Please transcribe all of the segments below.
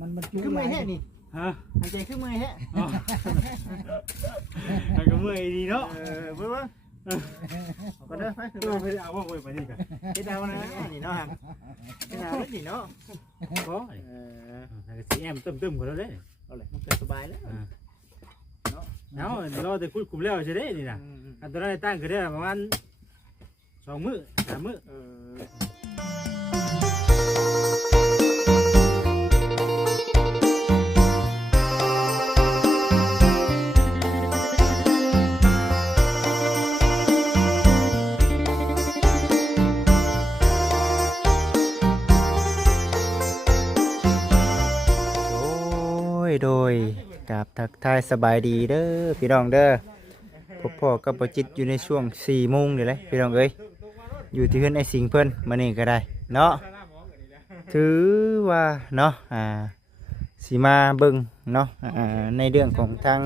มันมันจุคือเมื่อยแท้นี่ฮะหายใจคือเมื่อยแท้อ๋อแล้วก็เมื่อยดีเนาะเออเบิ่งเบิ่งก็เด้อไปคือเออไปเอาว่าไปนี่กันเฮ็ดเอานะนี่เนาะฮะเฮ็ดเอาเด้อนี่เนาะก็เออแล้วก็สีแอมตึมๆคนแล้วเด้เอาเลยมันก็สบายแล้วเอาเราแต่คุยคุมแล้วใช่เด้นี่น่ะอืมอันตรายตั้งก็ได้ประมาณสองมื้อสามมื้อๆเออ โดยกับทักทายสบายดีเด้อพี่น้องเด้อพบพ่อกับปจิตอยู่ในช่วง4โมงนี่แหละพี่น้องเอ้ยอยู่ที่เพื่อนไอ้สิงเพิ่อนมานี่ก็ได้เนาะถือว่าเนาะอ่าสีมาเบิ่งเนาะอ่าในเรื่องของทาง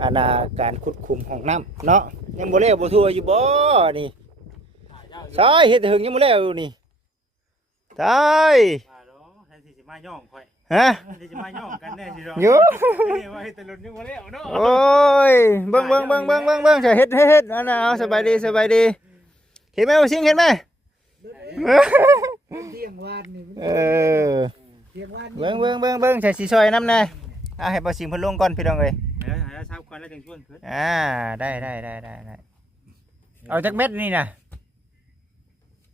อาณาการขุดคุมของน้ำเนาะยังบ่แล้วบ่ทั่วอยู่บ่นี่ใช่เฮ็ดแต่หึงยังบ่แล้วอยู่นี่ตายมาเนาะแทนที่สิมาย่องข่อย ฮะแทนที่สิมาย่องกันแน่สิเนาะอยู่นี่ว่าให้ตะลุนยังบ่แล้วเนาะโอ้ยเบิ่งเบิ่งเบิ่งเบิ่งเบิ่งเบิ่งจะเฮ็ดเฮ็ดเฮ็ดอันน่ะเอาสบายดีสบายดีเห็นไหมว่าสิงเห็นไหมเที่ยงวานนี่มันเออเที่ยงวานนี่เบิ่งเบิ่งเบิ่งเบิ่งใส่สีซอยน้ำแน่เอาให้บ่สิงเพิ่นลงก่อนพี่น้องเอ้ยเดี๋ยวหาทราบก่อนแล้วจังชวนขึ้นอ่าได้ได้ได้ได้ได้เอาจักเม็ดนี่น่ะ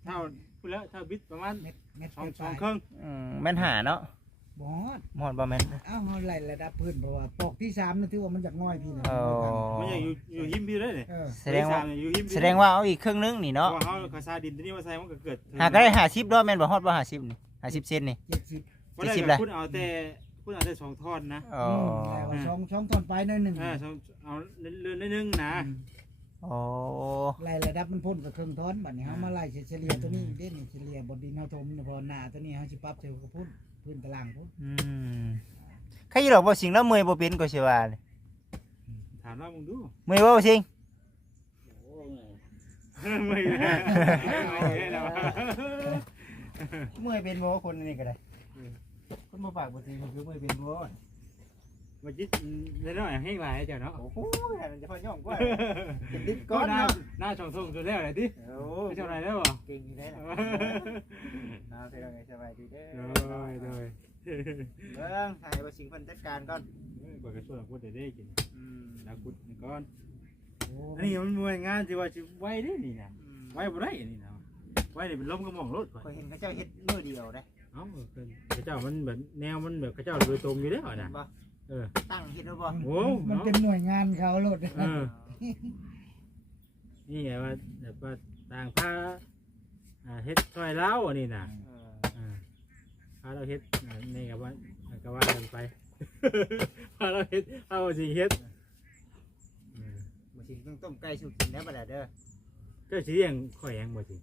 เท่าพูดแล้วเท่าบิดประมาณเม็ดเม็ดสองสปองลายครึ่งอืมแม่นหาเนาะ บอดหมดบ่แม่นเอ้าเฮาไล่ระดับพื้นเพราะว่าปอกที่สามนี่ถือว่ามันจากน้อยพี่นะโอ้มันยังอยู่อยู่หิมพี่เลยเนี่ยเออแสดงว่าที่มอยู่หิมพี่แสดงว่าเอาอีกครึ่งนึงนี่เนาะเนาะเขาเขาซาดินตัวนี้มาใส่มันก็เกิดหาก็ได้50ดอกแม่นบ่ฮอดบ่50นี่50เซนนี่เจ็ดสิบบ่ได้สิบแบเลบยคุณเอาแต่คุณเอาแต่สองท่อนนะอ๋อมแล้วก็สองสองตอนไปหนั่นหนึ่งเออสองเอาเลื่อนนิดนึงนะ โอ้ไล่ระดับมันพ้นกับเครื่องท้อนบัดนี้เฮามาไล่เฉลี่ยตัวนี้เด้นี่เฉลี่ยบนดินเฮาถมนี่พอหน้าตัวนี้เฮาสิปรับเท่ากับพื้นพื้นตารางพุ่นอืมใครอยู่ดอกบ่สิงแล้วเมื่อยบ่เป็นก็สิว่าเลยถามว่ามึงดูเมื่อยบ่บ่สิงไม่ได้ไม่ได้เมื่อยเป็นบ่คนนี่ก็ได้คนบ่ปากบ่สิคือเมื่อยเป็นบ่ มาจิตน้อยๆให้หลายเจ้าเนาะโอ้โหมันจะพอย่องกว่าดิบก็หน้าหน้าช่องส่งตัวแล้วไหนดิโอ้ไม่ใช่อะไรแล้วบ่เก่งอยู่ได้ล่ะเอาไปเอาไงสบายดีเด้อโดยโดยเบิ่งให้บ่สิงเพิ่นจัดการก่อนบอกกระทรวงพูดได้กินอืมนักพุทธก่อนโอ้อันนี้มันมวยงานที่ว่าสิไว้ได้นี่นะไว้บ่ได้นี่นะไว้นี่เป็นล้มกระหม่อมรถข่อยเห็นเขาเจ้าเฮ็ดมือเดียวได้เอ้าพระเจ้ามันแบบแนวมันแบบพระเจ้าโดยตรงอยู่แล้วนะบ่ เออ ตั้งเฮ็ดแล้วบ่โอ้มันเป็นหน่วยงานเขาโลดเออ นี่ไงว่าแบบว่าต่างพาอ่าเฮ็ดซอยเล้าอันนี้นะเอออ่าพาเราเฮ็ดอ่านี่กับว่าก็ว่ากันไป พาเราเฮ็ดเอาสิเฮ็ดเออบ่สิต้องต้มไก่สู่กินได้บ่ล่ะเด้อเจ้าสิเลี้ยงข่อยยังบ่สิ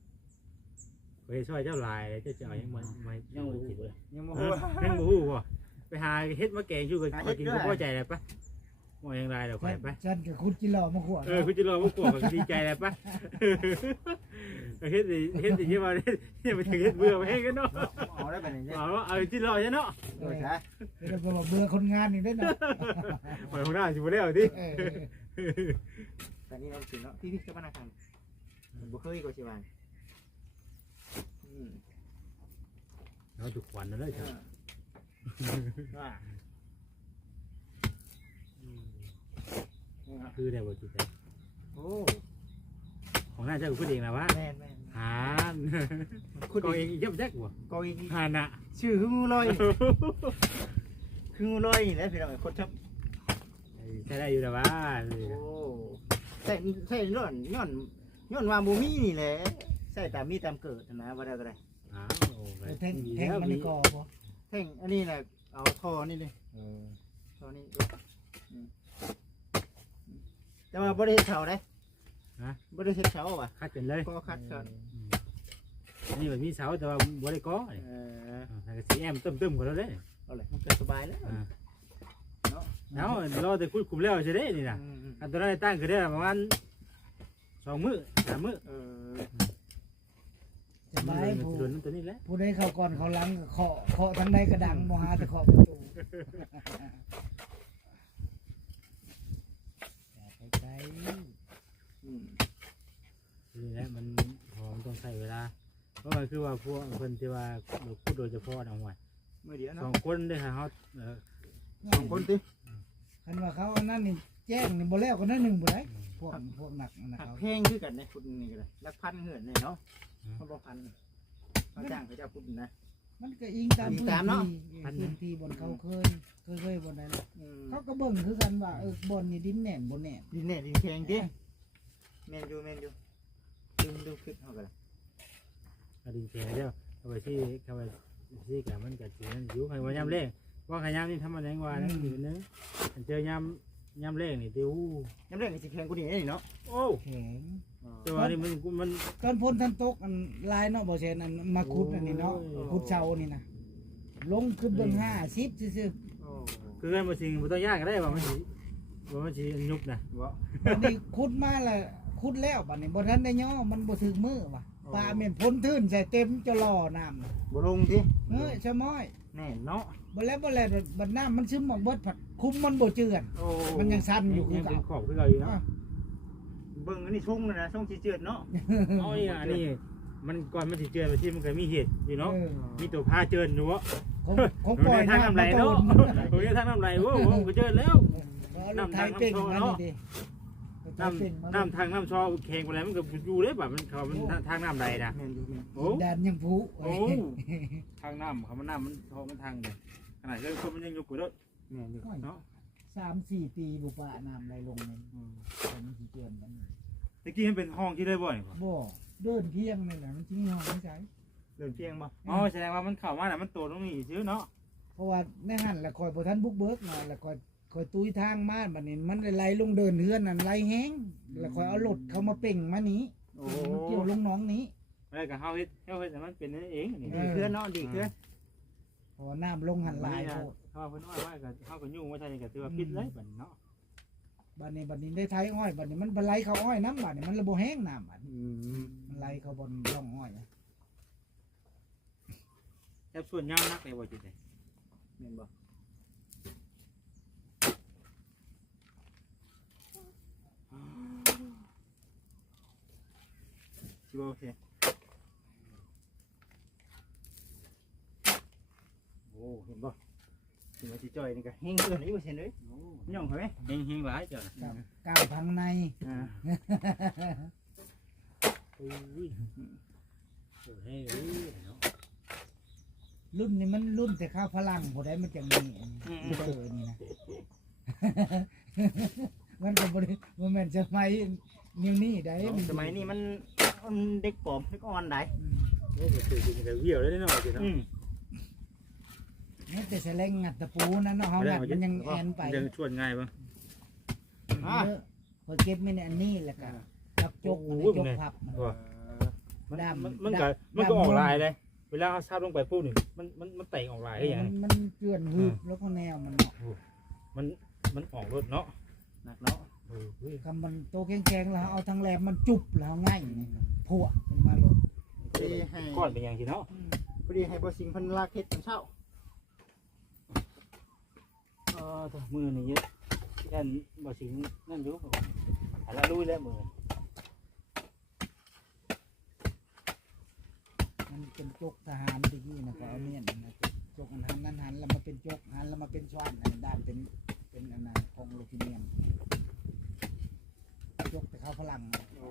ข่อยช่วยเจ้าลายเลยเจ้าจะเอายังมามายังบ่กินเลยยังบ่เอฮู้อยังบ่ฮู้บ่ ไปหาเฮ็ดมาแกงชูกันข่อยกินก็พอใจแล้วปะบ่ยังลายแล้วข่อยไปฉันกับคุณจิรอมาขวดเออคุณจะรอพวกกลัวก็ดีใจแล้วปะเฮ็ดสิเฮ็ดสิที่ว่าเฮ็ดเฮ็ดไปถึงเฮ็ดเบื่อไปให้กันเนาะเอาได้บัดนี้เด้อเอาว่าเอาที่รอซะเนาะโดยซะเดี๋ยวก็บอกเบื่อคนงานนี่ได้อนะปล่อยหัวหน้าสิบ่แล้วติเออตอนนี้เราสิเนาะพี่ๆจะมานั่งกันบ่เคยก็สิว่าอืมเอาทุกวันนั่นเลยจ้ะ ว่าคือได้บ่จิตใจโอ้ของหน้าเจ้าพูดเองนะว่าแม่นแม่นหานคุณก็เองยับยักบ่ก็อีกหานน่ะชื่อคืองูลอยคืองูลอยนี่แหละพี่น้องไอ้คนชอบใช้ได้อยู่แต่ว่าโอ้ใส่ใส่ย้อนย้อนย้อนว่าบ่มีนี่แหละใส่ตามมีตามเกิดนะว่าได้ก็ได้อ้าวไอ้แท่งแท่งมันนี่ก่อบ่แท่งอันนี้น่ะเอาท่อนี่เลยท่อนี่อืมแต่ว่าบ่ได้เฮ็ดเสาได้บ่ได้เฮ็ดเสาว่ะคัดกันเลยก็คัดก่อนนี่มันมีเสาแต่ว่าบ่ได้ก่อเออสีแอมตึมๆกันแล้วเด้เอาเลยมันก็สบายแล้วเอาเราแต่คุยคุมแล้วใช่ไหมนี่นะอืมอืมอันตรายตั้งคือได้ประมาณสองมื้อสามมื้อเออ สบายมันผู้จะโดนตัวนี้แหละผู้ใดเข้าก่อนเขาหลังก็เคาะเคาะทางใดก็ดังบ่หาแต่เคาะประตูอย่าไปไกลอืมนี่แหละมันหอมต้องใช้เวลา เพราะมันคือว่าพวกเพิ่นที่ว่าเราพูดโดยเฉพาะเอาไว้เมื่อเดียวสอเนาะงคนได้อค่ะเฮาเอ่อสองคนติคันว่าเขาอันนั้นนี่แจ้งนี่บ่แล้วก็นั่นหนึ่งบ่ได้พวกพวกหนักนะหักเขาแพงคือกันในคุณนี่ก็ได้ลักพันเหินนี่เนาะ เขาบ่พันเขาจ้างเขาเจ้าพูดนะ มันก็อิงตามอิงพื้นตามเนาะที่พื้นที่บนเขาเคยเคยเคยบนนั้นอืมเขาก็เบิ่งคือกันว่าเออบนนี่ดินแน่นบ่แน่นดินเนี่ยดินแข็งดิแม่นอยู่แม่นอยู่ดึงดึงขึ้นเขาก็ได้กระดิ่งแฉเด้อเข้าไปที่เข้าไปที่กับมันก็สินั่นอยู่ให้ว่ายามแรงว่าขยามนี่ทำอะไรว่านะอยู่นึงอันเจอยามยามแรงนี่ติอู้ยังเรื่องสิแข็งกว่านี้นี่เนาะโอ้แข็ง แต่ว่านี่มันมัน ตอนพ้นทันตกอันลายเนาะบ่แซ่นอันมาขุดอันนี้เนาะโอ้ยขุดเชานี่นะลงขึ้นเบิ่ง50ซื่อโอ้คือกันบ่สิ่งบ่ต้องยากก็ได้ว่ามันสิว่ามันสิยุบนะบ่ๆบัดนี้ขุดมาแล้วขุดแล้วบัดนี้บ่ทันได้ย่อมันบ่ถึงมือว่ะปลาแม่นพ้นทื่นใส่เต็มจะรอน้ำบ่ลงดิเฮ้ยชะม้อยแน่เนาะบ่แล้วบ่แล้วบัดน้ำมันซึมออกเบิดผัดคุมมันบ่เจือน โอ้มันยังสั่นอยู่คือยังเป็นเก่าขอบคือเก่าอยู่เนาะอะ เบิ่งอันนี้ชุ่งเลยนะชุ่งสิเจือดเนาะเอาอีกอันนี้มันก่อนมันสิเจอไปที่มันก็มีเหตุอยู่เนาะเออมีตัวพาเจินอยู่วะของของผมปล่อยได้ทางน้ำน้ำไหลมาโตเนาะนผมได้ทางน้ำไหลโว้โหผมก็เจอแล้ว น้ำไทยเป่งมานี่ดิน้ำน้ำทางน้ำชอแข็งไปแล้วมันก็อยู่เลยแบบมันเขามันทางน้ำไหลนะแม่นอยู่แม่นโอ้แดนยังผูโอ้ทางน้ำเขามันน้ำมันทองมันทางเนี่ยขนาดเรื่องคนมันยังอยู่กูด้วยแม่นอยู่เนาะ สามสี่ปีบุปผาน้ำไหลลงเลยมันสิเจือนกันตะกี้มันเป็นห้องที่ได้บ่อยบ่เดินเพียงนี่แหละมันจริงเหรอไม่ใช่ เดินเพียงบ่อ๋อแสดงว่ามันเข้ามาแล้วมันโตตรงนี้ซื้อเนาะเพราะว่าในหันแหละคอยบ่ทันบุกเบิกมาแล้วคอยคอยตุ้ยทางมาบัดนี้มันไหลลงเดินเฮือนนั่นไหลแห้งแล้วคอยเอารถเข้ามาเป่งมานี้โอ้มันเกี่ยวลงหน้องนี้อะไรกับเฮาเฮ็ดเฮาเฮ็ดแต่มันเป็นนั่นเองนี่ ดีเคลื่อนเนาะดีเคลื่อนเพราะว่าน้ำลงหันหลายโพด เขาเพิ่นว่าว่าก็เฮาก็ยุ่งว่าใช่ก็ถือว่าผิดเลยบัดเนาะบัดนี้บัดนี้ได้ไทยอ้อยบัดนี้มันไหลเข้าอ้อยน้ำบัดนี้มันระบ่แห้งน้ำบัดนี้อืมมันไหลเข้าบนร่องอ้อยอะแต่ส่วนยาวนักเลยบ่จิตเลยแม่นบ่สิบ่โอเคโอ้เห็นบ่ ถึงว่าสิจ่อยนี่ก็เฮงเกินอีกว่าเช่นเด้ยย่องเขาไหมเฮงเฮงหลายจ้ะกับก้าวทางในอ่าอุ้ยเออให้เอ้ยเนาะรุ่นนี้มันรุ่นแต่ข้าวพลังพอได้มันจะมีเตอร์นี่นะมันก็บริมันแม่นสมัยนิวนี่ได้สมัยนี้มันมันเด็กปลอมเด็กอ่อนได้อืมโอ้ก็คือกินก็เวี่ยวเลยเนาะจิตเนาะอืม นี่แต่แสลงงัดตะปูนั่นเนาะเฮางัดมันยังแอนไปยังชวนง่ายบ่เยอะพอเก็บไม่ในอันนี้แหละก็กับจกอันนี้จกพับมันมันดำมันมันก็ดำมันก็ดำออกลายเลยเวลาเขาซาบลงไปปุ๊บนี่มันมันมันเตะออกลายได้ยังมันมันเจือนหึบแล้วก็แนวมันเนาะมันมันออกรถเนาะหนักเนาะเออเฮ้ยคำมันโตแข็งๆแล้วเอาทางแหลมมันจุบแล้วง่ายนี่ผัวมันมาลงก้อนเป็นยังสิเนาะพอดีให้บ่สิงเพันลากเฮ็ดตอนเช้าเออตัว มือนี่เยอะยันบ่สิงนั่นอยู่หันละลุยแล้วมือมันเป็นจกทหารที่นี่นะก็เอาเนี่ยนะจกหันนั้นหันแล้วมาเป็นจกหันแล้วมาเป็นชวนอันด้านเป็นเป็นอันนั้นของโลคิเนียมจกแต่ข้าวฝรั่งโอ้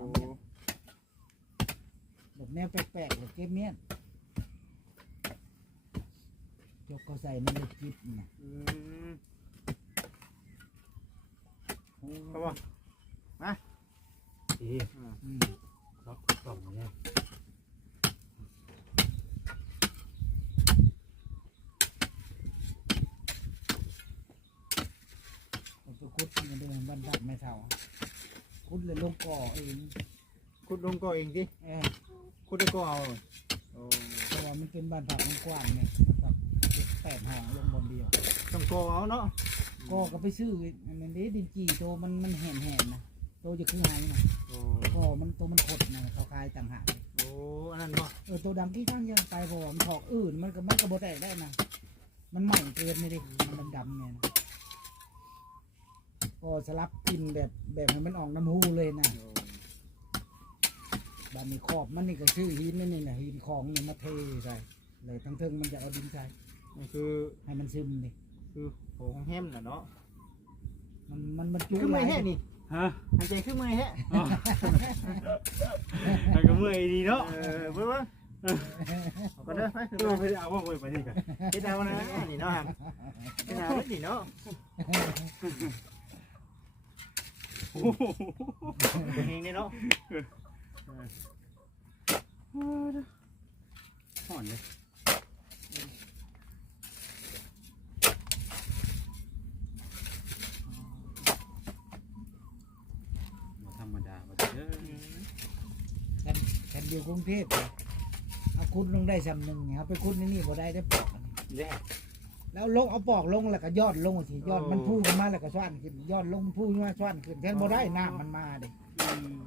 แบบแนวแปลกๆแบบเก็บเมียนจกเขาใส่ในลูกจิบนะ อืมเพราะว่าดีอืมล็อกกล่องเนี่ยผมไปคุดมันเดินบันดับไม่เท่าคุดเลยลงก่อเองขุดลงก็เองสิเออขุดได้ก็เอาโอ้เพราะว่ามันเป็นบ้านผักกว้างๆไงบ้านผักแปดห้องลงบนเดียวต้องก็เอาเนาะ ก็ก็ไปซื้ออันนั้นเด้ดินจีโตมันมันแห่นๆนะตัวจะคือหายนะโอ้ก็มันตัวมันขดนะเขาคายต่างหากโอ้อันนั้นบ่เออตัวดังที่ข้างยังไปเพราะว่ามันถอกอื่นมันก็มันก็บ่แตกได้นะมันใหม่เกินไม่ได้มันดำๆเนี่ยนะก็สลับกินแบบแบบให้มันออกน้ำหูเลยนะ บานนี้ขอบมันนี่ก็ชื่อหินนั่นนี่นะหินของเนี่ยมาเทใส่เลยทั้งเทิงมันจะเอาดินใส่นี่คือให้มันซึมนี่คือ โป่งแฮมน่ะเนาะมันมันมันจุคือหมืลาอยแฮะนี่ฮะหายใจคือมือแฮะอ๋อมันก็เมื่อยดีเนาะเออเบิ่งเบิ่งเอาก็เด้อไปคือตัวไปไปเอาว่าไปนี่กันเฮ็ดเอานะนี่เนาะครับเฮ็ดเอาไว้นี่เนาะโอ้โหเฮงนี่เนาะห่อนเลยบ่ธรรมดาบ่เด้อ กันกัน อยู่กรุงเทพเนี่ยเอาคุดลงได้สำหนึ่งเนี่ยเอาไปคุดในนี่บ่ได้ได้ปอกอันนี้แย่แล้วลงเอาปอกลงแล้วก็ยอดลงสิยอดมันพูขึ้นมาแล้วก็สว่านขึ้นยอดลงมันพูขึ้นมาสว่านขึ้นแทนบ่ได้น้ำมันมาเด้อืม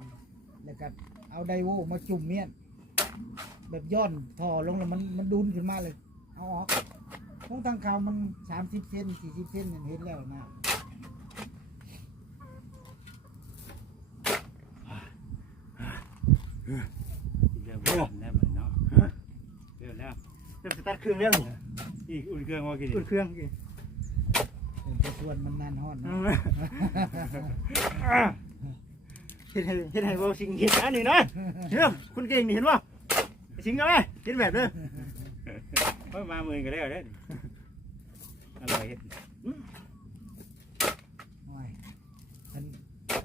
แล้วก็เอาไดโวมาจุ่มเมียนแบบย่อนพอลงแล้วมันมันดุนขึ้นมาเลย เอาออกคงทางเขาวมันสามสิบเซนสี่สิบเซนเห็นแล้วนะกินเรื่องบ่ทันได้บ่เนาะเดี๋ยวแล้ว จะสตาร์ทเครื่องแล้วนี่อีกอุ่นเครื่องว่ากินอุ่นเครื่องอีกเป็นจะชวนมันนานห้อนนะเฮ็ดให้เฮ็ดให้เว้าสิ่งเฮ็ดอันนี้นะเชื่อคุณเก่งนี่เห็นบ่สิงเอาไหมเฮ็ดแบบเด้อเฮ้ยมามือกันแล้วเด้ออร่อยเฮ็ดโอ้ยคัน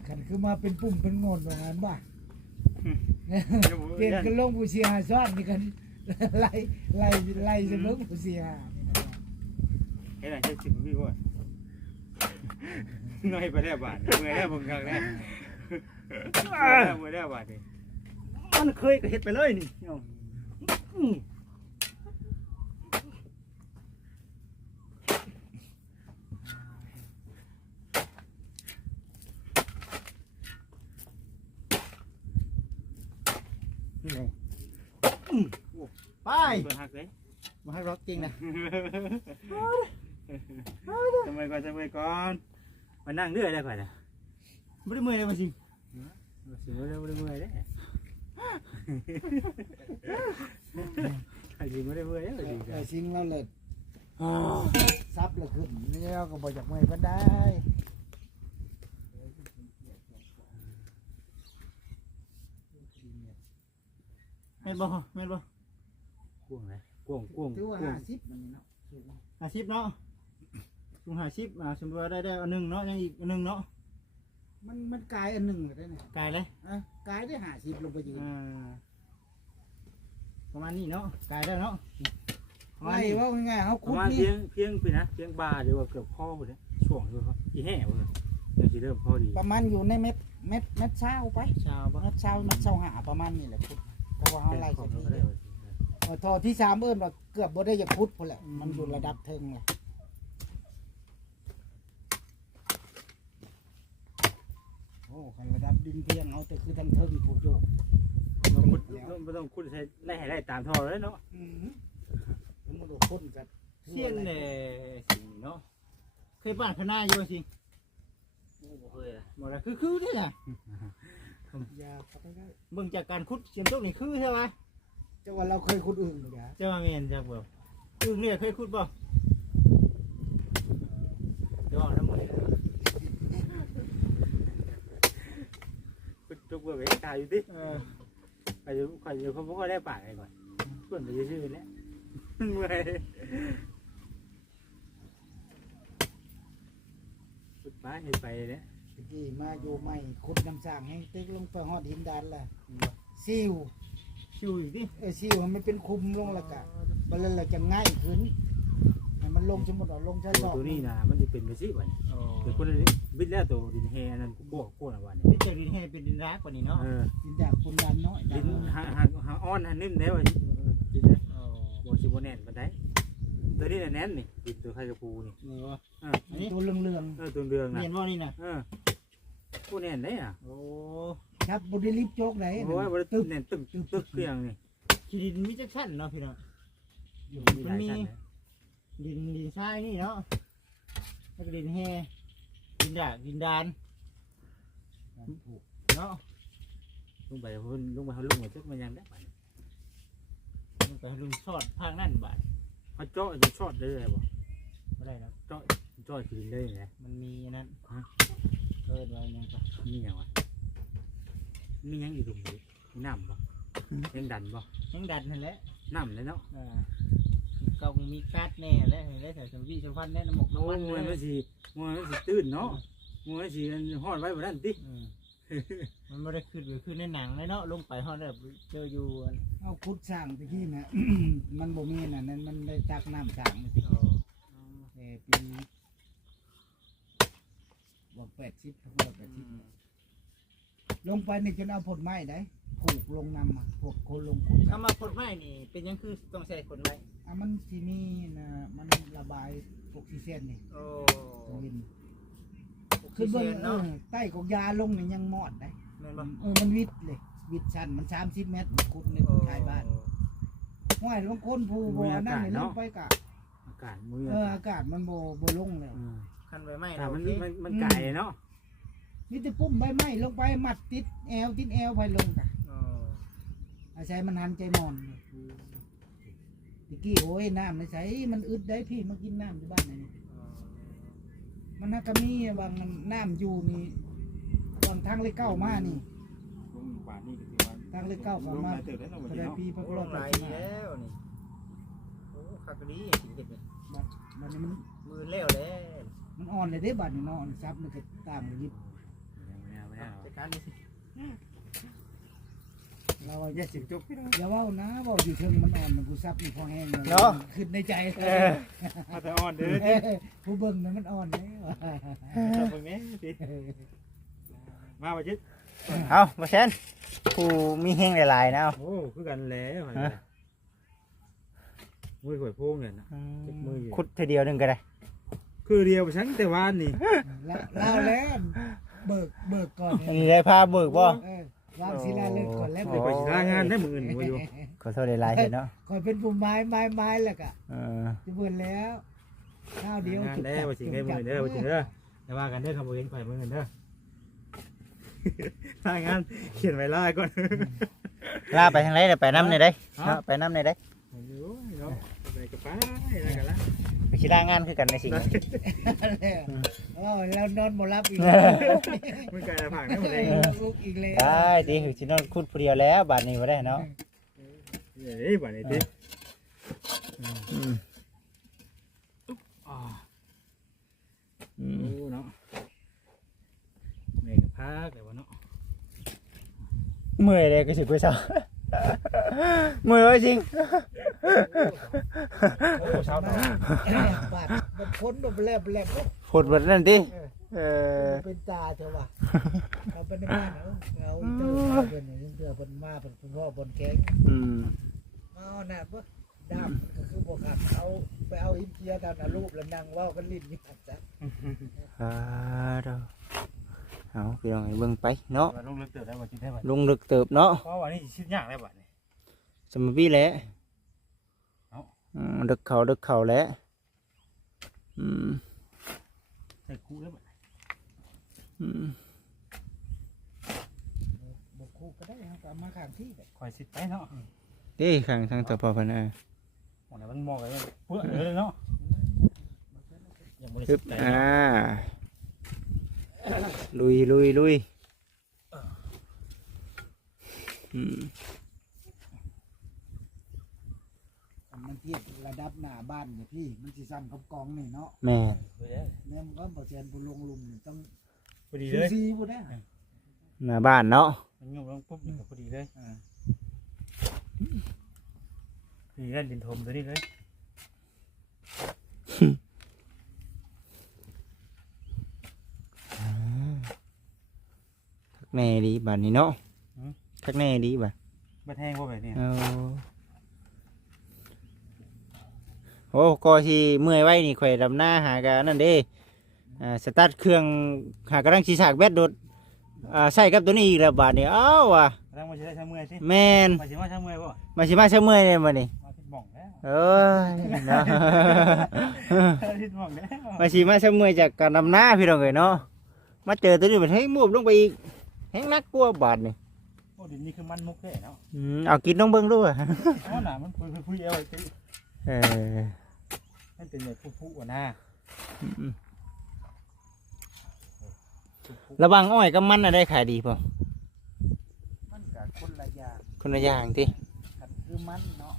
คันคือมาเป็นปุ่มเป็นโงนแบบนั้นบ่เปลี่ยนกันลงผู้เสียหายซ้อนนี่กัน ไล่ไล่ไล่จะเบิ่งผู้เสียหายนี่นะเฮ็ดอะไรเฮ็ดสิบพี่ว่าน้อยไปได้บาทเมื่อยแล้วผมครั้งแรกเมื่อยแล้บาทนี่มันเคยก็เฮ็ดไปเลยนี่เนาะอืมนี่ไงอืม ไปเปิดหักเลยมาให้ร็อกจริงนะทำไมก่อนทำไมก่อนมานั่งเรื่อยได้ก่อนนะไม่ได้เมื่อยเลยมาสิสิบ่ได้บ่ได้เมื่อยเด้ใครสิบ่ได้เมื่อยเด้อดีไอ้จ้ะสิ่งเราเลิศซับเลยขึ้นนี่เราก็บ่จากเมื่อยก็ได้แม่นบ่แม่นบ่ก วงเลยกวงกวงถือว่ากวงห้าสิบมันนี่เนาะห้าสิบเนาะสูงห้าสิบอ่าสมมติว่าได้ได้อันหนึ่งเนาะยังอีกอันหนึ่งเนาะมันมันกลายอันหนึ่งเลยได้เนี่ยกายเลยอะกลายได้ห้าสิบลงไปยืนอ่าประมาณนี้เนาะกายได้เนาะประมาณไล่นี้ว่าง่ายๆเขาปคุระดมาณนี่เพียงเพียงไปนะเพียงบาหรือว่าเกือบข้อพุ่นเด้ช่วงด้วยครับอีแห่พุ่นน่ะยังสิเริ่มพอดีประมาณอยู่ในเม็ดเม็ดเม็ดเช้าไปชาวบ้านเม็ดเช้าเม็ดเช้าหาประมาณนี้แหละคุดเพราะว่าเขาเป็นไล่ขอสังกเราทีก็ได้ว่าสิเออ ทอที่สามเอิ้นว่าเกือบบ่ได้จะคุดพอแหละมันอยู่ระดับเทิงเลยโอ้คันระดับดินเพียงเอาแต่คือทางเทิงผูกโยกบ่คุดบ่ต้องคุดใช้ไล่ให้ได้ตามท่อเลยเนาะอืมผมมันก็พ่นกันเสียนเน่สิเนาะเคยบ้านคณะอยู่สิบ่เคยอะบอกแล้วคือคือนี่แหละยาเข้าไปได้เบิ่งจากการคุดเสียนตกนี่คือใช่ไหม จังว่าเราเคยคุดอึ่งเลยอะเจ้ามาเมนจากแบบอึ้งเนี่ยเคยคุดบ่ยอดน้ำมันคุดทุกเบอร์ไว้ตายอยู่ติเออใครจะใครจะเขาบ่ค่อยได้ปากไอ้ก่อนเพิ่นไปซื่อๆแล้วเมื่อยคุดไปให้ไปเนี่ยตะกี้มาอยู่ใหม่ขุดน้ำสร้างให้ติ๊กลงไปหอดหินดานละซิว ชิวอีกดิเออซิวให้มันเป็นคุมลงและกะบัดนั้นเราจะง่ายขึ้นให้มันลงสมมติว่าลงใช้ตัวรอบตัวนี้นะมันจะเป็นไปสิบัดนี้โอ้เป็นคนบิดแล้วตัวดินแฮนั่นกูบอกกูนะวันนี้เป็นจากดินให้เป็นดินรักกว่านี้เนาะเออดินดากคุณดานน้อยดินดานหาหาหาอ้อนหานิ่มแล้วดินนะโอ้บ่สิบ่แน่นปานใดตัวนี้น่ะแน่นนี่ดินตัวไข่กระปูนี่นี่วะเอออันนี้ตัวเหลืองเออตัวเรืองน่ะเมียนว่านี่นะเออผู้แน่นได้อะโอ้ ครับบ่ได้รีบโจกไหนโอ้ยบ่ได้ตึกแน่นตึกตึกตึกเครื่องนี่ขี้ดินมีจักชั้นเนาะพี่น้องหลายชั้นเลยดินดินทรายนี่เนาะแล้วก็ดินแห่ดินดากดินดานเนาะลงไปเพิ่นลงไปเขาลุงมาจักมันยังได้บัดมันไปลุมสอดทางนั่นบาดเขาเจาะจะชอดได้เลยบ่ไม่ได้แล้วเจาะเจาะคืนได้ไงมันมีอันนั้นฮะเกิดไว้ยังก็มีหยังวะ มีหยังอยู่ตรงนี้มีน้ำบ่ยังดันบ่ยังดันนั่นแหละน้ำเลยเนาะอ่าก็มีการ์ดแน่แล้วเห็นได้แต่สมพี่สมพันธ์แน่น้ำหมกโอ้น้ำมันมวยเลมันยสิมวยมันสิตื่นเนาะมวยมันสิฮอดไว้บ่นั่นติอืมมันไม่ได้ขึ้นไปขึ้นในหนังเลยเนาะลงไปห้องแบบเจออยู่อันเอาคุดสร้างตะกี้น่ะมันบ่มีน่ะนั่นมันได้ตักน้ำสร้างมาสิโอ้เออปีบอกแปดสิบบอกแปดสิบ ลงไปนี่จนเอาผลไม้ได้ผูกลงน้ำมาพวกคนลงขุดถ้ามาคนไม้นี่ เป็นยังคือต้องใช้คนไม้อะมันสิมีนะมันระบายออกซิเจนนี่โอ้ตรงวินคืขึ้อนเบิ่เบิ่งงเอเนาะอใต้ของยาลงนี่ยังมอดได้แม่นบ่เออมันวิดเลยวิดชันมันสามสิบเมตรขุดในท้ายบ้านห้วยลงคนผู้บ่อนั่นนี่ลงไปกะอากาศมือเอออากาศมันบ่บ่ลงแล้วมคันใบไม้ถ้านะมันโอเคมันมันไก่เนาะ มีแต่ปุ้มใบไม้ลงไปมัดติดแอวติดแอวไปลงกะอ๋ออาศัยมันหันใจมอนตะกี้โอ้ยน้ำในใสมันอึดได้พี่มากินน้ำที่บ้านนี่อ๋อมันน่าก็มีบางน้ำอยู่นี่บางทางเลยเก้ามานี่ ลงบาทนี่ก็สิว่าทางเลยเก้าเข้ามาเติบได้เนาะก็ได้ปีพระโอ้รลอดงไปไหลมาแล้วนี่โอ้คักดีสิเฮ็ดนี่บัดนี้มัน มือแล้วแล้วมันอ่อนเลยเด้บัดนี่เนาะซับนี่ก็ตามเลยยิบไม่เอาไม่เอาจัดการนี่สิเราว่าอย่าสิงจบพี่น้อง อย่าเว่านะเว่าอยู่เทิงมันอ่อนมันผู้ซับนี่พอแห้งเลยเนาะ ขึ้นในใจเออมาแต่อ่อนเด้อเออผู้เบิ่งนั้นมันอ่อนเลยจับไปแม่สิมาบ่จิตเอาบ่เช่นผู้มีแห้งหลายๆนะเอาโอ้คือกันแล้วหั่นฮะน่ะมือข่อยโพงเนี่ยนะจับมืออยู่ ขุดทีเดียวหนึงก็ได้ คือเดียวฉันแต่วานนี่ แล้วเล่าแล้ว เบิกเบิกก่อนอันนี้ได้พาเบิกบ่เออวางศิลาฤกษ์ก่อนแล้วเดี๋ยวไปสิลางานได้มื้ออื่นบ่อยู่ขอโทษหลายๆเถอะเนาะก่อนเป็นปุ่มไม้ไม้ไม้แล้วก็เออจะเบิ่นแล้วข้าวเดียวงานได้บ่สิได้มื้อเด้อบ่สิเด้อแต่ว่ากันเด้อคำบ่เห็นข่อยมื้ออื่นเด้อลางานเขียนไว้ลาก่อนลาไปทางไหนเดี๋ยวไปน้ำในได้เนาะไปน้ำในได้โอ้ยเนาะไปกับป้าแล้วกันละ ไปคิดลางานคือกันในสิ่งนี้เออเรานอนบ่รับอีกแล้วมันไกลผักได้หมดเลยลุกอีกแล้วได้ดีคือสินอนขุดผู้เดียวแล้วบาดนี้บ่ได้เนาะเฮ้ยบ่นี่ติอืมอ๋ออืมโอ้เนาะแม่กับพักแต่ว่าเนาะเมื่อยเลยก็สิไปเช้าเมื่อยไว้จริง โอ้เช้าต่อบาดมันพ้นมันแลบแลบผดแบบนั้นดิเออเป็นตาเถอะว่ะเอาไปในบ้านเอาเอาเจอเพิ่นนี่เจอเพิ่นมาเพิ่นคุณพ่อบนแกงอืมเอาน่ะบ่ดามก็คือบ่ครับเอาไปเอาอินเดียดามรูปแล้วนั่งเว้ากันลิ้นนี่ครับจ้ะอ่าเด้อ เอาพี่น้องให้เบิ่งไปเนาะว่าลงเลือกเติบได้บ่จิได้บ่ลงลึกเติบเนาะเพราะว่านี่ชิดยากได้บ่นี่สมบีแหละเอ้าอืมดึกเขาดึกเขาแหล้วอืมใส่คู่ได้บ่อืมบ่คู่ก็ได้ครับเอามาข้างที่ก็คอยสิไปเนาะเด้ข้างทางต่อพอพันอะโอ้ยมันมองไปเปื้อนเลยเนาะยังบ่ได้ปึ๊สิบไปอ่า ลุยลุยลุยอืมมันเทียบระดับหน้าบ้านนี่พี่ มันสิซ้ำกับกองนี่เนาะแม่นแม่มันก็บ่แซนผู้ลงลุมนี่ต้องพอดีเลยซีผู้ได้หน้าบ้านเนาะมันยกลงปุ๊บนี่ก็พอดีเลยอ่านี่เล่นดินทมตัวนี้เลย ทัก แน่ดีบ้านนี้เนาะทักแน่ดีบ้านบ่แทงบ่แบบนี้เอาโอ้ก็ที่เมื่อยไว้นี่ข่อยดำหน้าหากะนั่นเด้อ่าสตาร์ทเครื่องหากำลังชีสากแบตโดดอ่าใส่กับตัวนี้อีกแล้วบาดนี้เอ้าว่ะแรงมาสิได้ชะเมื่อยสิแม่นมาสิมาชะเมื่อยบ่มาสิมาเช้าเมื่อยเลยมานี่มาผิดหม่องแล้วเอ้ยเนาะผิดหม่องแล้วมาสิมาเช้าเมื่อยจากการนำหน้าพี่น้องเอ้ยเนาะมาเจอตัวนี้มันให้มูบลงไปอีก แห้งนักกลัวาบาดนี่โอ้ดินนี่คือมันมุกแท้เนาะอืมเอากินน้องเบิ่งดูอะอ๋อน่ะมันคุยคุยเอาไอ้ติเออมันเป็นแบบผู้ๆอะนะอืมระหวังอ้อยกับมันน่ะได้ขายดีป่ะมันก็คนละอย่างคนละอย่างติกันคือมันเนาะ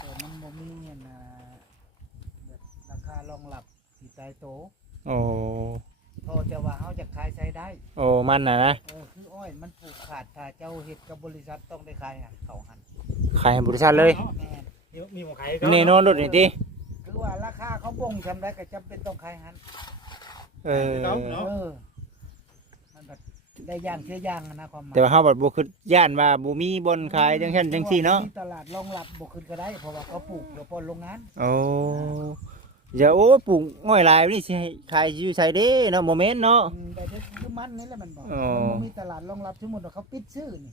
แต่มันบ่มีอันน่ะแบบราคารองรับที่ตายโต โอ้ พอจะว่าเฮาจะขายใช้ได้โอ้มันน่ะนะเออคืออ้อยมันผูกขาดถ้าเจ้าเฮ็ดกับบริษัทต้องได้ขายหันเขาหันขายให้บริษัทเลยแม่นมีมีหมอไข่แน่นอนรถนี่ติคือว่าราคาเขาบ่งจำได้ก็จำเป็นต้องขายหันเออเออมันแบบได้อย่างเชื่อย่างอะนะความหมายแต่ว่าเฮาบัดบ่คือย้านว่าบ่มีบ่อนขายจังซั่นจังซี่เนาะมีตลาดรองรับบ่ขึ้นก็ได้เพราะว่าเขาปลูกเดี๋ยวพอโรงงาน โอ้อ ย่าโอ้ปลูกอ้อยลายนี่สิให้ขายอยู่ไสเด้เนาะบ่แม่นเนาะ อืมแต่ที่คือมันนี่แหละมันบอกอ๋อ มันบ่มีตลาดรองรับสมมุติว่าเขาปิดชื่อนี่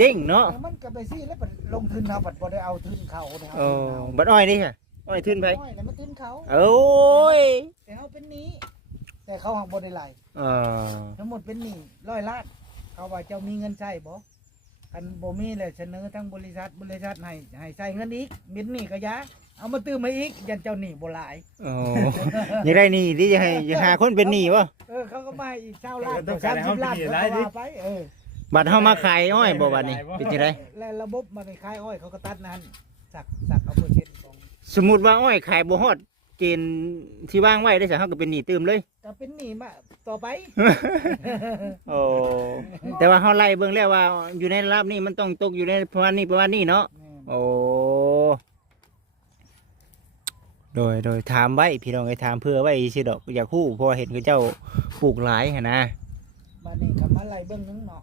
จริงเนาะแต่มันก็ไปซี่แล้วมันลงทุนเอาบัดบ่ได้เอาทุนเขาได้เอาโอ้ทุนเอาบัดอ้อยนี่ค่ะอ้อยขึ้นไปน้อยแล้วมันทุนเขาโอ้ยแต่เขาเป็นหนี้แต่เขาหักบ่ได้ไหลเออทั้งหมดเป็นหนี้ร้อยล้านเขาว่าเจ้ามีเงินใช้บ่คันบ่มีเลยเสนอทั้งบริษัทบริษัทให้ให้ใช้เงินอีกมินหนี้ก็อยา เอามาตื้มมาอีกยันเจ้าหนี้บ่หลาย โอ้ยังได้หนี่ที่จะให้จะหาคนเป็นหนี้บ่เออเขาก็มาอีกเช้าล้านสามสิบล้านเขาก็ว่าไปเออบัดเฮามาขายอ้อยบ่บัดนี้เป็นจังได๋และระบบมันคล้ายอ้อยเขาก็ตัดนั้นสักสักเอาเปอร์เซ็นต์ของสมมุติว่าอ้อยขายบ่ฮอดเกณฑ์ที่วางไว้ได้ซะเฮาก็เป็นหนี้ตืมเลย ก็เป็นหนี้มาต่อไป โอ้แต่ว่าเฮาไล่เบิ่งแล้วว่าอยู่ในระดับนี้มันต้องตกอยู่ในประมาณนี้ประมาณนี้เนาะโอ้ โดยโดยถามไว้พี่น้องไอ้ถามเพื่อไว้สิดอกอยากคู่เพราะว่าเห็นเขาเจ้าปลูกหลายหั้นนะบ้านนี้คำว่าไรเบื้องหนึงเนาะ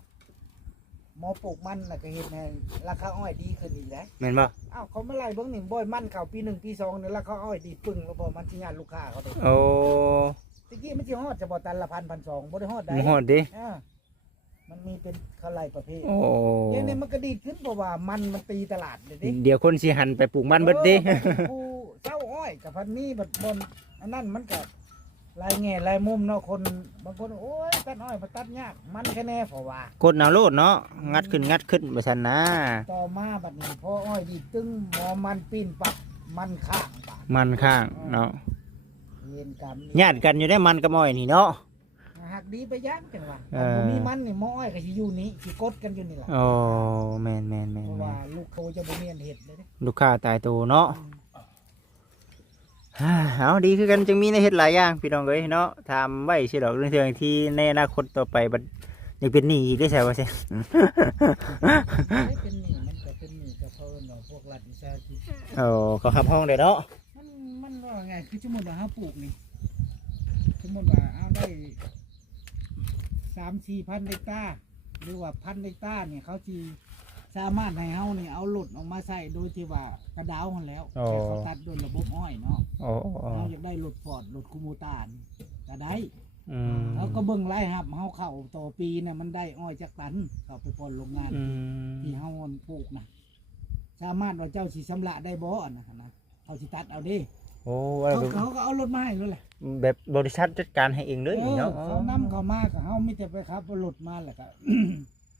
หมอปลูกมันน่ะก็เห็นให้ราคาอ้อยดีขึ้นอีกแล้วแม่นบ่อ้าวเขามาไล่เบื้องหนึ่งบ่อยมันเข่าปีหนึ่งปีสองเนี่ยราคาอ้อยดีปึ้งแล้วพอมันที่งานลูกค้าเขาได้โอ้ตะกี้มันจะฮอดจะบ่ตันละพันพันสองบ่ได้ฮอดได้ หมฮอดดิอ่ามันมีเป็นเขาไล่ประเภทโอ้เดี๋ยวนี้มันก็ดีขึ้นเพราะว่ามันมันตีตลาดเลยดิเดี๋ยวคนสิหันไปปลูกมันเบิดดิ ออผู้เศร้า อ้อยกับพันนี้บัดบนอันนั้นมันก็ลายแง่ลายมุมเนาะคนบางคนโอ้ยตัดอ้อยมาตัดยากมันแค่แน่เพราะว่า กดเอาโลดเนาะงัดขึ้นงัดขึ้นบ่ซั่นนะต่อมาบัดนี้พออ้อยดีตึงหมอมันปีนปักมันข้างปากมันข้างเนาะเวียนกรรมญาติกันอยู่ได้มันกับอ้อยนี่เนาะหักดีไปย่างจังว่าเออบ่มีมันนี่หมออ้อยก็สิอยู่นี่สิกดกันอยู่นี่ล่ะโอ้แม่นแม่นแม่นเพราะแม่ว่านลูกเขาจะบ่มีอันเฮ็ดเลยเด้ลูกค้าตายตัวเนาะฮ่า เอาดีคือกันจึงมีในเฮ็ดหลายอย่างพี่น้องเอ้ยเนาะถามไว้สิดอกเรื่องเทื่องที่ในอนาคตต่อไปบัดยากเป็นหนี้อีกได้ใช่ว่าซั่นไม่เป็นหนี้มันก็เป็นหนี้กับเขาเนาะพวกรัฐวิสาหกิจโอ้เขาขับห้องได้เนาะมันมันว่าไงคือสมมติว่าเฮาปลูกนี่สมมติว่าเอาได้สามสี่พันเฮกตาร์หรือว่าพันเฮกตาร์เนี่ยเขาจี สามารถให้เฮานี่เอาหลุดออกมาใส่โดยที่ว่ากระดาวมันแล้วแต่เขาตัดโดยระบบอ้อยเนาะโอ้โอ้เราอยากได้หลุดฟอร์ดหลุดคูมูตานก็ได้อืมเขาก็เบิ่งไล่หับเฮาเข้าต่อปีเนี่ยมันได้อ้อยจากตันเข้าไปปนโรงงาน อืมที่เฮาปลูกนะสามารถว่าเจ้าสิชำระได้บ่นะนะเขาสิตัดเอาเดิโอ้ว่าเขาเขาก็เอารถมาให้เลยแหละแบบบริษัทจัดการให้เองเลยเออเนาะเขานำเขามาก็เฮาไม่แต่ไปครับเอารถมาแหละก็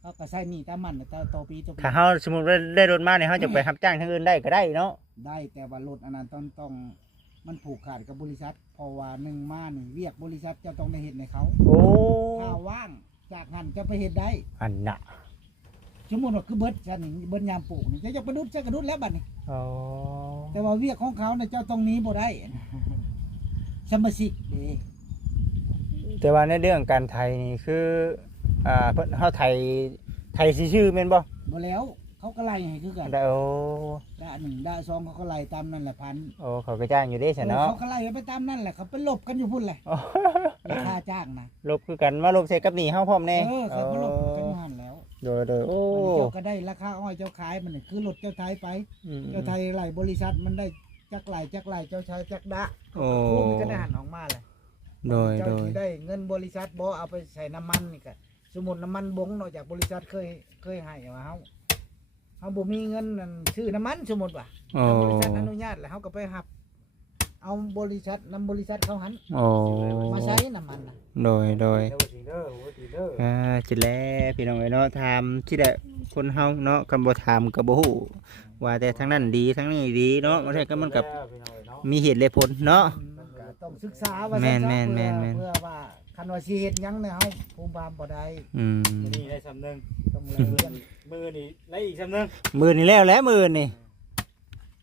เขาก็ใช้หนี่ตามมันน่ะต่อต่อปีต่อปีถ้าเฮาสมมุติว่าได้รถมาเนี่ยเฮาจะไปรับจ้างทางอื่นได้ก็ได้เนาะได้แต่ว่ารถอันนั้นต้องต้องมันผูกขาดกับบริษัทเพราะว่าหนึ่งมาหนึ่งเรียกบริษัทเจะต้องได้เห็นในเขาโอ้ถ้าว่างจากหันจะไปเห็นได้อันน่ะสมมติว่าคือเบิดฉันนี่เบิดยามปลูกนี่เจะจะประดุษจะกระดุษแล้วบัดนี้โอ้แต่ว่าเวียกของเขาเนี่ยเจ้าตรงนี้บ่ได้สมาชิกเด้แต่ว่าในเรื่องการไทยนี่คือ อ่าเพิ่นเฮาไทยไทยสิชื่อแม่นบ่บ่แล้ว เขาก็ไล่ให้คือกันได้โอ้ด่าหนึ่งด่าสองเขาก็ไล่ตามนั่นแหละพันโอ้เขาก็จ้างอยู่เด้ซั่นเออเนาะเขาก็ไล่ไปตามนั่นแหละเขาไปหลบกันอยู่พุ่นแหละโอ้ราคาจ้างนะลบคือกันมาลบใส่กับหนี่เฮาพร้อมแน่เออเขาก็หลบกันอยู่หันแล้วโดยโดยโอ้เจ้าก็ได้ราคาอ้อยเจ้าขายมันนี่คือรถเจ้าไทยไปอืมเจ้าไทยไล่บริษัทมันได้จักไล่จักไล่เจ้าชายจักดะโอ้คู่มันก็ได้หันออกมาเลยโดยเจ้าโดยที่ได้เงินบริษัทบ่เอาไปใส่น้ำมันนี่ก็ สมมุติน้ำมันบงเนาะจากบริษัทเคยเคยให้ว่าเฮาเฮาบ่มีเงินนั่นซื้อน้ำมันสมมุติว่าโอ้ถ้าบริษัทอนุญาตแล้วเฮาก็ไปหับ เอาบริษัทนำบริษัทเขาหันโอ้มาใช้น้ำมันน่ะโดยโดยเด้อบ่สิเด้อบ่สิเด้ออ่าจิแลพี่น้องเอ้ยเนาะถามที่ได้คนเฮาเนาะคันบ่ถามก็บ่ฮู้ว่าแต่ทางนั้นดีทางนี้ดีเนาะบ่ใช่ก็มันกับพี่น้องเอ้ยเนาะมีเหตุและผลเนาะมันก็ต้องศึกษาว่าแม่นซะแม่นเพื่อแม่นแม่นเพื่อว่า คันว่าสิเฮ็ดหยังเนี่ยเฮาภูมิบามบ่ได้อืมมื้อนี้ได้สำนึงต้องเรียนมือนี่ได้อีกสำนึงมื้อนี้แล้วแหล้วมื้อนี่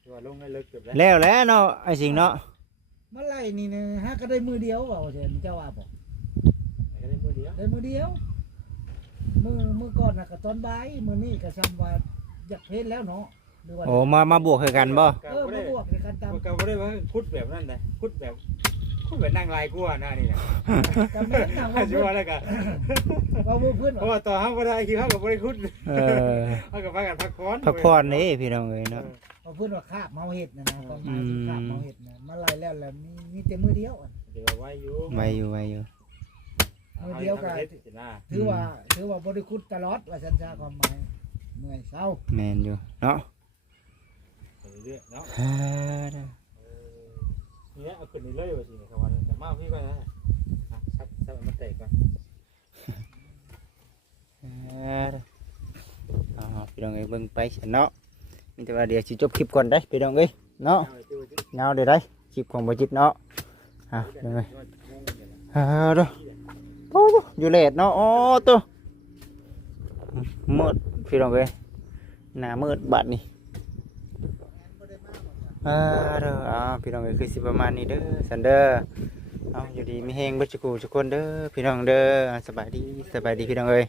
ตัวลงให้ลึกเกือบแล้วแล้วแหล้วเนาะไอ้สิงเนาะเมื่อไหร่นี่เนี่ยฮะก็ได้มือเดียวว่าเช่นเจ้าว่าบ่ได้มือเดียวได้มือเดียว มือมือก่อนน่ะก็ตอนบ่ายมื้อนี้ก็ซ้ำว่าอยากเพชรแล้วเนาะหรือว่าโอ้มามาบวกคือกันบ่เออมาบวกในกันตามก็บ่ได้ว่าคุดแบบนั้นนะคุดแบบ คุดแบบนั่งลายกลัวหน้านี่นะจำเป็นต่างว่าชัวร์แล้วก็ว่าเพื่อนเพราะว่าต่อเฮาบ่ได้คือเฮาก็บ่ได้คุดเออเฮาก็พากันพักผ่อนพักผ่อนนี่พี่น้องเอ้ยเนาะว่าเพื่อนว่าคาบเมาเห็ดนะนะตอนมาที่คาบเมาเห็ดนะมาไล่แล้วแหละมีมีแต่มือเดียวอะเดี๋ยวไว้อยู่ไว้อยู่ไว้อยู่ถือว่าถือว่าบริคุดตลอดว่าสันซาความหมายเหนื่อยเศร้าแม่นอยู่เนาะเรื่อยๆเนาะ เนี่แหละเอาขึ้นนี่เลยว่าสิครับว่าแต่มาพี่ไปนะซับซับมันแตกก่อนเอาพี่น้องเอ้ยเบิ่งไปเนาะมีแต่ว่าเดี๋ยวสิจบคลิปก่อนได้พี่น้องเอ้ยเนาะเงาเดี๋ยวได้คลิปของบ่จิตเนาะอะเดี๋ยวไปอ่าเด้อโอ้อยู่เลดเนาะโอ้ตัวมืดพี่น้องเอ้ยหน้ามืดบัดนี้ อ่าเด้ออ่าพี่น้องเอ้ยคือสิประมาณนี้เด้อสันเด้อเอาอยู่ดีมีแฮงเบิดจุกูทุกคนเด้อพี่น้องเด้ออ่าสบายดีสบายดีพี่น้องเอ้ย